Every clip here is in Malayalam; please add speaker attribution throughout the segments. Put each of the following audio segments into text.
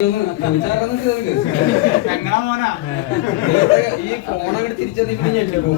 Speaker 1: ഈ ഫോൺ. അങ്ങോട്ട് തിരിച്ചറിയിപ്പിന് ഞെട്ടിപ്പോ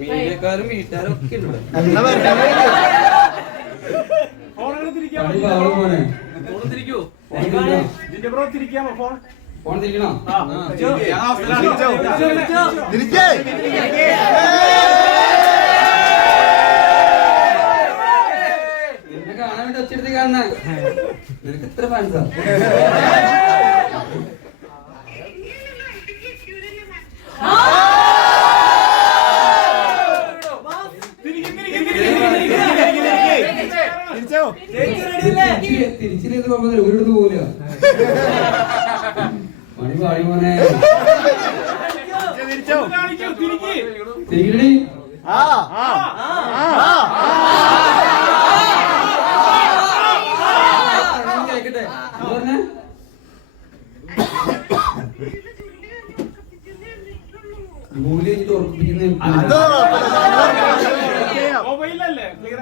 Speaker 1: മീഡിയക്കാരും വീട്ടുകാരും ഒക്കെ ഉണ്ട്.
Speaker 2: ഫോൺ തിരിക്കൂ.
Speaker 1: ഫോൺ തിരിക്കണോ?
Speaker 3: ജിന്റെ ബ്രോ തിരിക്കാമോ ഫോൺ
Speaker 1: ഫോൺ തിരിക്കണോ
Speaker 3: ആ ഞാൻ അവസ്ഥയിലാണ്.
Speaker 4: തിരിച്ചേ
Speaker 1: ഒച്ചെടുത്ത് കാണണേ നിനക്ക് ഇത്ര ഫാൻസാ
Speaker 3: തിരിക്ക്, തിരിക്ക്, തിരിക്ക്, തിരിക്ക്, തിരിക്ക്.
Speaker 4: തിരിച്ചോ
Speaker 1: തിരിച്ചിലേത് പോകുമ്പോ ഒരിടത്ത് പോവില്ല പണി പാടി മോനെ.
Speaker 4: തിരിച്ചോ
Speaker 3: കാണിക്കൂ, തിരിക്ക്.
Speaker 1: തിരിക്കടി.
Speaker 4: ആ. ആ. ആ.
Speaker 1: എന്താ പറഞ്ഞേ? ജോലി കഴിഞ്ഞിട്ട് ഉറപ്പിക്കുന്ന.
Speaker 3: മൊബൈലല്ലേ? ക്ലിയർ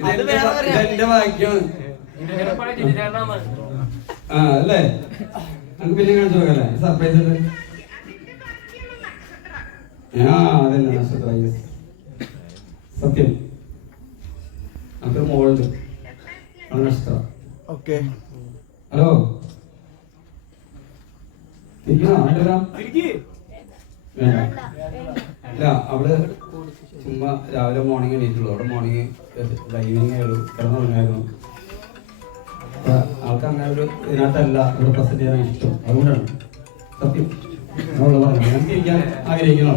Speaker 1: ഇതെന്റെ ഭാഗ്യമാണ്. ആ അല്ലേ? നമുക്ക് പിന്നെ കാണിച്ചു നോക്കല്ലേ സർപ്രൈസ് ഉണ്ട് ആ നക്ഷത്ര സത്യം. നമുക്ക് മോളുണ്ട്. അത് നക്ഷത്ര
Speaker 4: ഓക്കെ.
Speaker 1: ഹലോ? ഇല്ല അവൾ ചുമ്മാ രാവിലെ മോർണിംഗ് എണീറ്റുള്ളൂ. അവിടെ മോർണിംഗ് ഡൈനിങ് ആയിരുന്നു കിടന്നുറങ്ങായിരുന്നു. അപ്പൊ ആൾക്ക് അങ്ങനെ ഒരു ഇതിനകത്തല്ല ഇവിടെ പ്രസന്റ് ചെയ്യാൻ ഇഷ്ടം. അതുകൊണ്ടാണ്. സത്യം. ആഗ്രഹിക്കണോ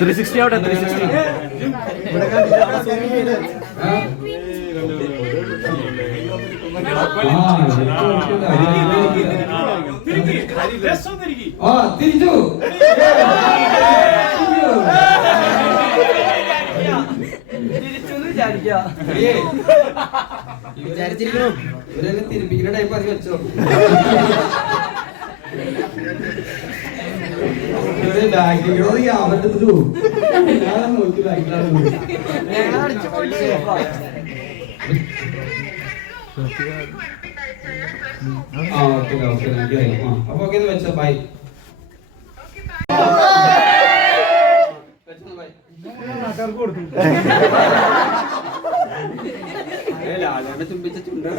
Speaker 3: ത്രീ സിക്സ്റ്റി ആവട്ടെ ത്രീ സിക്സ്റ്റി
Speaker 1: തിരിച്ചു. വിചാരിച്ചിരിക്കണം. ഇവരെന്നെ തിരിപ്പിക്കുന്ന ടൈപ്പ് അത് വെച്ചോ. ബാക്കിലോ അവരുടെ അടുത്ത് പോകും ഞാൻ നോക്കി. ബാക്കിലാണ് ആ ഓക്കെ ഓക്കെ അപ്പൊ ഓക്കെ വെച്ചോ ബൈ ലാലാണ്ട് ചുംബിച്ച ചുണ്ടാ